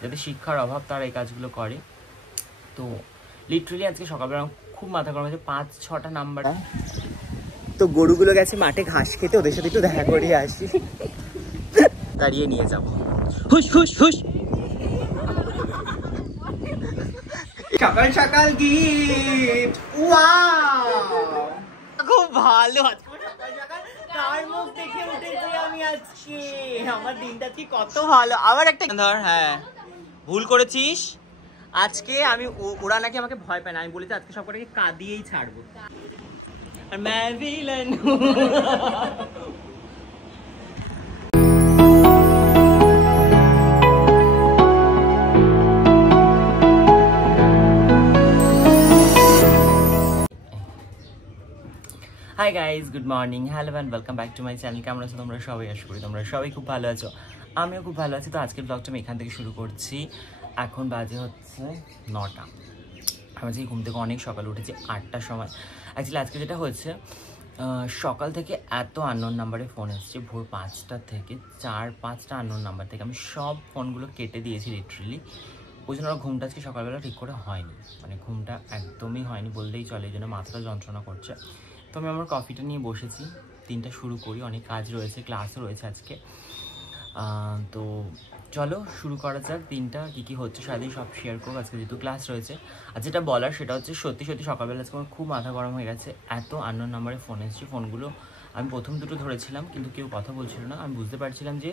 যাদের শিক্ষার অভাব তারা এই কাজগুলো করে। তো লিটারালি আজকে সকালবেলা খুব মাথা গরম হয়েছে, 5-6টা নাম্বার। তো গরুগুলো গেছে মাঠে ঘাস খেতে, ওদের সাথে একটু দেখা করে আসি, দাঁড়িয়ে নিয়ে যাবো। হুস হুস হুস, সকাল সকাল গিফট, ওয়াও খুব ভালো। আজকে সকাল সকাল কার মুখ দেখে উঠেছি আমি আজকে, আমার দিনটা কি কত ভালো। আবার একটা ধর, হ্যাঁ ভুল করেছিস আজকে। আমি ওরা নাকি আমাকে ভয় পায় না, আমি বলেছি আজকে সবকটাকে কাঁদিয়েই ছাড়বো। আর मैं विलन हूं। Hi guys, good morning, hello and welcome back to my channel. কেমন আছো তোমরা সবাই? আশা করি তোমরা সবাই খুব ভালো আছো, আমিও খুব ভালো আছি। তো আজকের ব্লগটা আমি এখান থেকে শুরু করছি। এখন বাজে হচ্ছে 9টা। আমি আজকে ঘুম থেকে অনেক সকালে উঠেছি, 8টার সময়। অ্যাকচুয়ালি আজকে যেটা হয়েছে, সকাল থেকে এত আননোন নাম্বারে ফোন এসছে, ভোর 5টা থেকে 4-5টা আননোন নাম্বার থেকে। আমি সব ফোনগুলো কেটে দিয়েছি লিটারেলি। ওই জন্য ঘুমটা আজকে সকালবেলা ঠিক করে হয়নি, মানে ঘুমটা একদমই হয়নি বললেই চলে, এই জন্য মাথাটা যন্ত্রণা করছে। তো আমি আমার কফিটা নিয়ে বসেছি, দিনটা শুরু করি। অনেক কাজ রয়েছে, ক্লাসও রয়েছে আজকে। তো চলো শুরু করা যাক। দিনটা কী কী হচ্ছে সারাদিন সব শেয়ার করবো আজকে, যেহেতু ক্লাস রয়েছে। আর যেটা বলার সেটা হচ্ছে, সত্যি সত্যি সকালবেলা আজকে আমার খুব মাথা গরম হয়ে গেছে। এত আননোন নাম্বারে ফোন এসেছে, ফোনগুলো আমি প্রথম দুটো ধরেছিলাম কিন্তু কেউ কথা বলছিল না। আমি বুঝতে পারছিলাম যে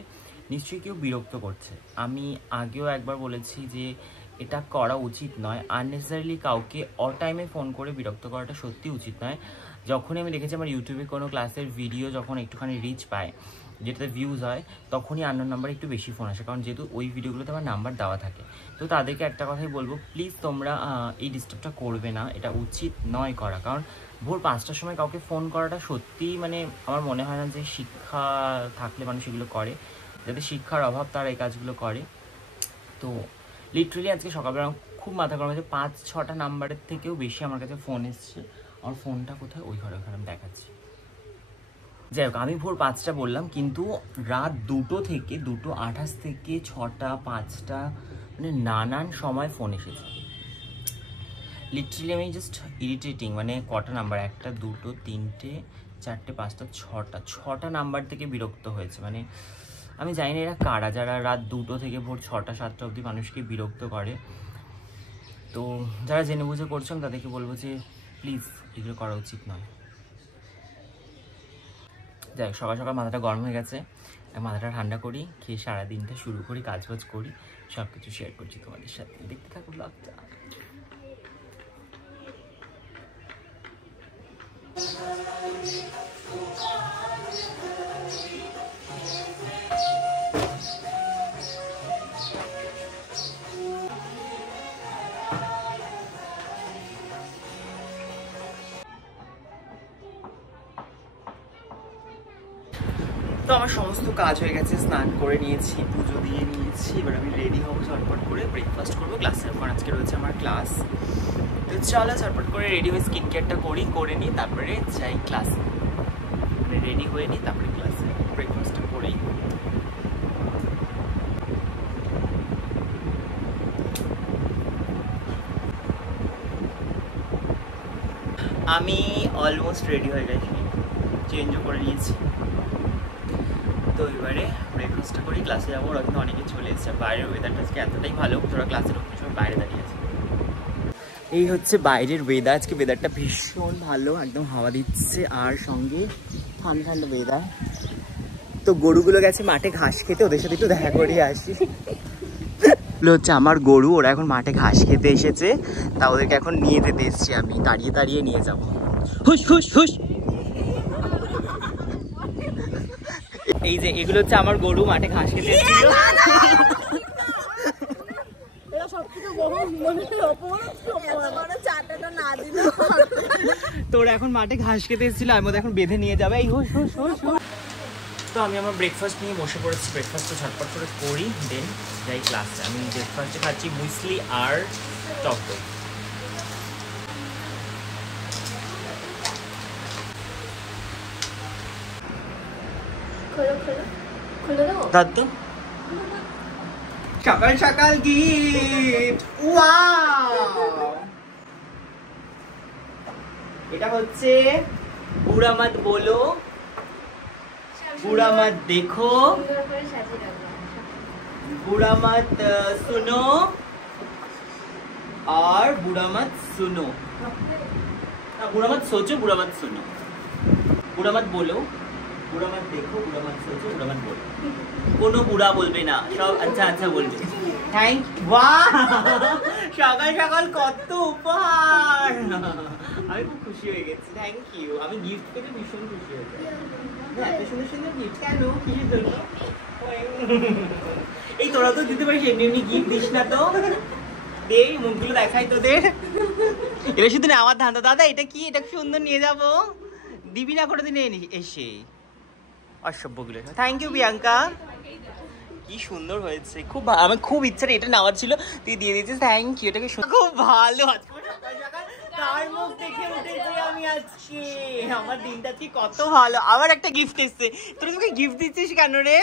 নিশ্চয়ই কেউ বিরক্ত করছে। আমি আগেও একবার বলেছি যে এটা করা উচিত নয়, আননেসেসারিলি কাউকে অটাইমে ফোন করে বিরক্ত করাটা সত্যি উচিত নয়। যখনই আমি দেখেছি আমার ইউটিউবে কোনো ক্লাসের ভিডিও যখন একটুখানি রিচ পায়, যেটাতে ভিউজ হয়, তখনই আননোন নাম্বার একটু বেশি ফোন আসে, কারণ যেহেতু ওই ভিডিওগুলোতে আমার নাম্বার দেওয়া থাকে। তো তাদেরকে একটা কথাই বলবো, প্লিজ তোমরা এই ডিস্টার্বটা করবে না, এটা উচিত নয় করা। কারণ ভোর 5টার সময় কাউকে ফোন করাটা সত্যিই, মানে আমার মনে হয় না যে শিক্ষা থাকলে মানুষ এগুলো করে। যাদের শিক্ষার অভাব তারা এই কাজগুলো করে। তো লিটারালি আজকে সকালবেলা খুব মাথা গরম হয়েছে, 5-6টা নাম্বারের থেকেও বেশি আমার কাছে ফোন এসছে। আমার ফোনটা কোথায়? ওই ঘরে, ওখানে আমি দেখাচ্ছি। যাই হোক, আমি ভোর 5টা বললাম, কিন্তু রাত 2টো থেকে 2:28 থেকে 6টা 5টা, মানে নানান সময় ফোন এসেছে। লিটারালি আমি জাস্ট ইরিটেটিং, মানে কটা নাম্বার, 1টা 2টো 3টে 4টে 5টা 6টা নাম্বার থেকে বিরক্ত হয়েছে। মানে আমি জানি না এরা কারা, যারা রাত 2টো থেকে ভোর 6টা 7টা অবধি মানুষকে বিরক্ত করে। তো যারা জেনে বুঝে করছেন তাদেরকে বলবো যে প্লিজ এগুলো করা উচিত নয়। যাই হোক, সকাল সকাল মাথাটা গরম হয়ে গেছে, মাথাটা ঠান্ডা করি, খেয়ে সারাদিনটা শুরু করি, কাজবাজ করি, সব কিছু শেয়ার করছি তোমাদের সাথে। দেখতে থাকো ব্লগটা। তো আমার সমস্ত কাজ হয়ে গেছে, স্নান করে নিয়েছি, পুজো দিয়ে নিয়েছি। এবার আমি রেডি হবো, ঝটপট করে ব্রেকফাস্ট করবো। ক্লাসের পর আজকে রয়েছে আমার ক্লাস। তো চলো ঝটপট করে রেডি হয়ে স্কিন কেয়ারটা করে নিই, তারপরে যাই ক্লাসে। মানে রেডি হয়ে নিই, তারপরে ক্লাসে ব্রেকফাস্টটা করেই। আমি অলমোস্ট রেডি হয়ে গেছি, চেঞ্জও করে নিয়েছি। তো এবারে ব্রেকফাস্টটা করি, ক্লাসে যাবো। ওরা কিন্তু অনেকে চলে এসেছে। বাইরের ওয়েদারটা আজকে এতটাই ভালো, তোরা ক্লাসের ওখানে সময় বাইরে দাঁড়িয়ে আছে। এই হচ্ছে বাইরের ওয়েদার। আজকে ওয়েদারটা ভীষণ ভালো, একদম হাওয়া দিচ্ছে আর সঙ্গে ঠান্ডা ঠান্ডা ওয়েদার। তো গরুগুলো গেছে মাঠে ঘাস খেতে, ওদের সাথে একটু দেখা করে আসি। হচ্ছে আমার গরু, ওরা এখন মাঠে ঘাস খেতে এসেছে, তা ওদেরকে এখন নিয়ে যেতে এসেছি আমি, দাঁড়িয়ে দাঁড়িয়ে নিয়ে যাবো। হুস হুস হুস। এই যে এগুলো হচ্ছে আমার গরু, মাঠে ঘাস খেতে এসেছিল। তো ওরা এখন মাঠে ঘাস খেতে এসেছিল, আমি ওদের এখন বেঁধে নিয়ে যাবে। এই হুস হুস হুস হুস। তো আমি আমার ব্রেকফাস্ট নিয়ে বসে পড়েছি, ব্রেকফাস্টটা ঝটপট করে করি, দেন যাই ক্লাসে। আমি ব্রেকফাস্টে খাচ্ছি মুসলি আর টক দই। সকাল সকাল গিফট, ওয়াও! এটা হচ্ছে বুড়া মত বলো, বুড়া মত দেখো, बुरा मत सुनो और बुरा मत सुनो, बुरा मत सोचो, बुरा मत सुनो, बुरा मत बोलो, बुरा मत देखो, बुरा मत सोचो, बुरा मत बोलो, कोनो बुरा बोलबे ना, सब अच्छा अच्छा बोलबे। थैंक वाह সকাল সকাল কত উপহার, আমি খুব খুশি হয়ে গেছি। থ্যাংক ইউ, আমি গিফট পেতে ভীষণ খুশি হয়েছি। এত সুন্দর সুন্দর গিফট কেন, কি জন্য? এই তোরা তো দিতে পারিস, এমনি এমনি গিফট দিস না তো, দে মুখগুলো দেখাই তোদের। এটা শুধু না আমার ধান্দা। দাদা এটা কি, এটা সুন্দর নিয়ে যাবো, দিবি না কোনোদিন এসে অসভ্যগুলো। থ্যাংক ইউ প্রিয়াঙ্কা, কি সুন্দর হয়েছে, খুব আমার খুব ইচ্ছা এটা নেওয়ার ছিল, তুই দিয়ে দিয়েছিস, থ্যাংক ইউ। এটাকে খুব ভালো। কার মুখ দেখে উঠেছি আমি আজকে, আমার দিনটা কি কত ভালো। আবার একটা গিফট এসছে, তুই তোকে গিফট দিচ্ছিস কেন রে?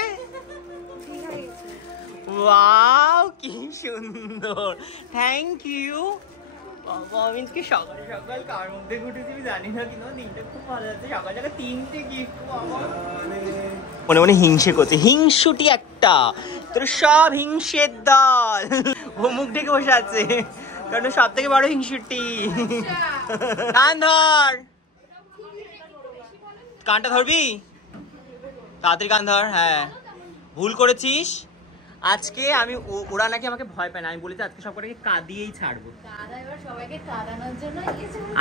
ওয়াও কি সুন্দর, থ্যাংক ইউ। আমি আজকে সকাল সকাল কার মুখ দেখে উঠেছি আমি জানি না, কিন্তু দিনটা খুব ভালো যাচ্ছে। সকাল সকাল 3টে গিফট, মনে মনে হিংসে করছে, হিংসুটি একটা, তোর সব হিংসের দল। ও মুখ ঢেকে বসে আছে কারণ সব থেকে বড় হিংসুটি। কান ধর, কানটা ধরবি, তাড়াতাড়ি কান ধর। হ্যাঁ ভুল করেছিস আজকে। আমি ওরা নাকি আমাকে ভয় পায় না, আমি বলেছি আজকে সবকটাকে কাঁদিয়েই ছাড়বো।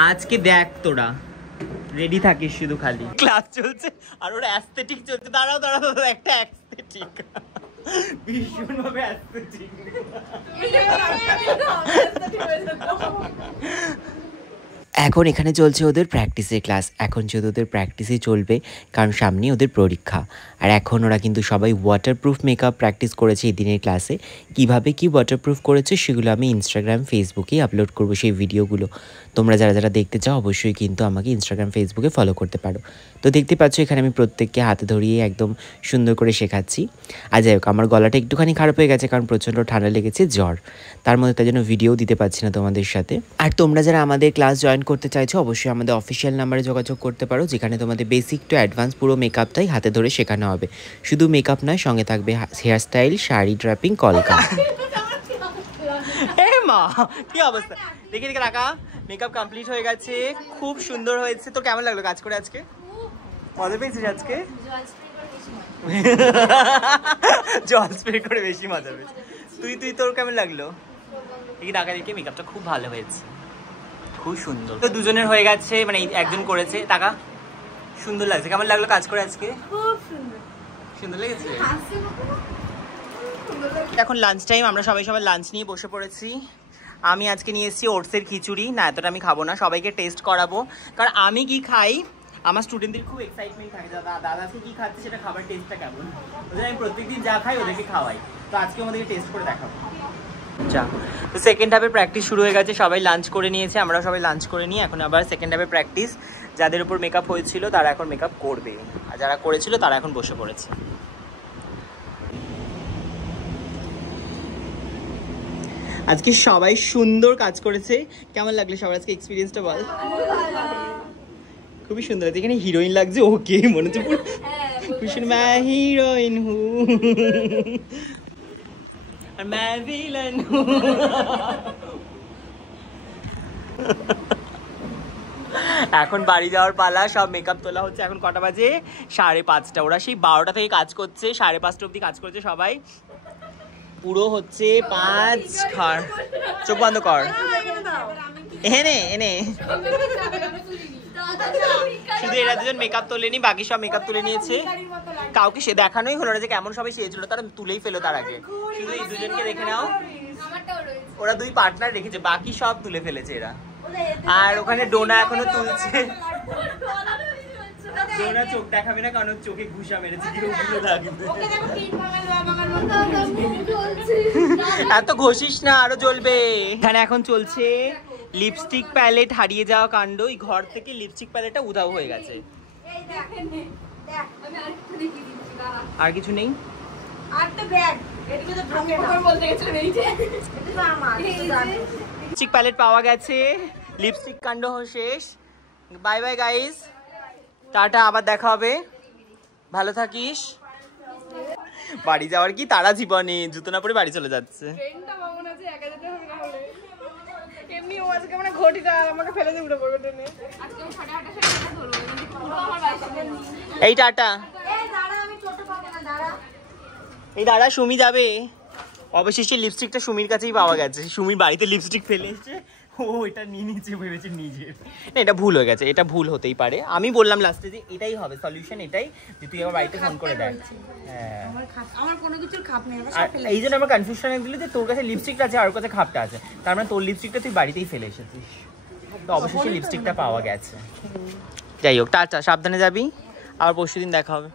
আজকে দেখ তোরা রেডি থাকিস, শুধু খালি ক্লাস চলছে আর ওরা অ্যাস্থেটিক চলছে। দাঁড়াও দাঁড়াও, একটা অ্যাস্থেটিক, ভীষণ ভাবে অ্যাস্থেটিক। এখন এখানে চলছে ওদের প্র্যাকটিসের ক্লাস। এখন যেহেতু ওদের প্র্যাকটিসই চলবে কারণ সামনেই ওদের পরীক্ষা। আর এখন ওরা কিন্তু সবাই ওয়াটারপ্রুফ মেকআপ প্র্যাকটিস করেছে এই দিনের ক্লাসে। কিভাবে কি ওয়াটারপ্রুফ করেছে সেগুলো আমি ইনস্টাগ্রাম ফেসবুকেই আপলোড করবো সেই ভিডিওগুলো। তোমরা যারা যারা দেখতে চাও অবশ্যই কিন্তু আমাকে ইনস্টাগ্রাম ফেসবুকে ফলো করতে পারো। তো দেখতে পাচ্ছ এখানে আমি প্রত্যেককে হাতে ধরিয়ে একদম সুন্দর করে শেখাচ্ছি। আর যাই হোক আমার গলাটা একটুখানি খারাপ হয়ে গেছে কারণ প্রচণ্ড ঠান্ডা লেগেছে, জ্বর, তার মধ্যে তাই জন্য ভিডিও দিতে পারছি না তোমাদের সাথে। আর তোমরা যারা আমাদের ক্লাস জয়েন করতে চাইছো অবশ্যই আমাদের অফিসিয়াল নাম্বারে যোগাযোগ করতে পারো, যেখানে তোমাদের বেসিক টু অ্যাডভান্স পুরো মেকআপটাই হাতে ধরে শেখানো হবে। শুধু মেকআপ নয়, সঙ্গে থাকবে হেয়ার স্টাইল, শাড়ি ড্রাপিং, কলকা। মা কি অবস্থা, দেখে দেখে রাখা। মেকআপ কমপ্লিট হয়ে গেছে, খুব সুন্দর হয়েছে। তো কেমন লাগলো কাজ করে আজকে? মজা পেয়েছিস আজকে? জল স্প্রে করে বেশি মজা পেয়েছি। তুই তোর কেমন লাগলো? দেখি টাকা দেখে মেকআপটা খুব ভালো হয়েছে, খুব সুন্দর। তো দুজনের হয়ে গেছে, মানে একজন করেছে। টাকা সুন্দর লাগছে। কেমন লাগলো কাজ করে আজকে? খুব সুন্দর। সুন্দর লেগেছে? এখন লাঞ্চ টাইম, আমরা সবাই লাঞ্চ নিয়ে বসে পড়েছি। আমি আজকে নিয়ে এসেছি ওটসের খিচুড়ি। না এতটা আমি খাবো না, সবাইকে টেস্ট করাবো, কারণ আমি কি খাই আমার স্টুডেন্টদের খুব এক্সাইটমেন্ট থাকে, দাদা আজকে কি খাচ্ছে, সেটা খাবার টেস্টটা কেমন। ওদের আমি প্রত্যেকদিন যা খাই ওদেরকে খাওয়াই, তো আজকে আমাদেরকে টেস্ট করে দেখাবো। আচ্ছা, তো সেকেন্ড হাফে প্র্যাকটিস শুরু হয়ে গেছে। সবাই লাঞ্চ করে নিয়েছে, আমরা সবাই লাঞ্চ করে নিই। এখন আবার সেকেন্ড হাফে প্র্যাকটিস। যাদের উপর মেকআপ হয়েছিল তারা এখন মেকআপ করবে, আর যারা করেছিল তারা এখন বসে পড়েছে। আজকে সবাই সুন্দর কাজ করেছে। কেমন লাগলো সবার আজকে এক্সপিরিয়েন্সটা বল? খুবই সুন্দর। এখানে হিরোইন লাগছে, ওকে মনে হচ্ছে পুরো मैं हीरोइन हूँ और मैं विलन हूँ। এখন বাড়ি যাওয়ার পালা, সব মেকআপ তোলা হচ্ছে। এখন কটা বাজে? 5:30। ওরা সেই 12টা থেকে কাজ করছে, 5:30 অবধি কাজ করছে সবাই। পুরো হচ্ছে 5 ঘর। চোখ বন্ধ কর, এনে এনে শুধু এরা দুজন মেকআপ তোলেনি, বাকি সব মেকআপ তুলে নিয়েছে। কাউকে সে দেখানোই হলো না যে কেমন সবাই সেজেছিল, তারা তুলেই ফেলো তার আগে। শুধু এই দুজনকে দেখে নাও, ওরা 2 পার্টনার রেখেছে, বাকি সব তুলে ফেলেছে এরা। আর ওখানে ডোনা এখনো তুলছে। ডোনা চোখ দেখাবে না কারণ চোখে ঘুষা মেরেছে, এত ঘষিস না, আরো জ্বলবে। এখানে এখন চলছে লিপস্টিক প্যালেট হারিয়ে যাওয়া কাণ্ড। এই ঘর থেকে লিপস্টিক প্যালেটটা উধাও হয়ে গেছে। আর কিছু নেই? লিপস্টিক প্যালেট পাওয়া গেছে, লিপস্টিক কাণ্ড শেষ। বাই বাই গাইস, টাটা, আবার দেখা হবে, ভালো থাকিস। বাড়ি যাওয়ার কি তারা জীবনে, জুতো না পরে বাড়ি চলে যাচ্ছে। এই টাটা, এই দাঁড়া, সুমি যাবে। অবশেষে লিপস্টিকটা সুমির কাছেই পাওয়া গেছে। সুমির বাড়িতে লিপস্টিক ফেলে এসেছে, ও এটা নিয়ে নিচ্ছে, ভেবেছে নিজে। না, এটা ভুল হয়ে গেছে, এটা ভুল হতেই পারে। আমি বললাম লাস্টে যে এটাই হবে সলিউশন, এটাই যে তুই আমার বাড়িতে ফোন করে দেখ। হ্যাঁ, আমার কোনো কিছুর খাপ নেই। আর এই জন্য আমার কনফিউশনে দিল যে তোর কাছে লিপস্টিকটা আছে আর ওর কাছে খাপটা আছে, তার মানে তোর লিপস্টিকটা তুই বাড়িতেই ফেলে এসেছিস। তো অবশেষে লিপস্টিকটা পাওয়া গেছে। যাই হোক, টাটা, সাবধানে যাবি, আবার পরশুদিন দেখা হবে।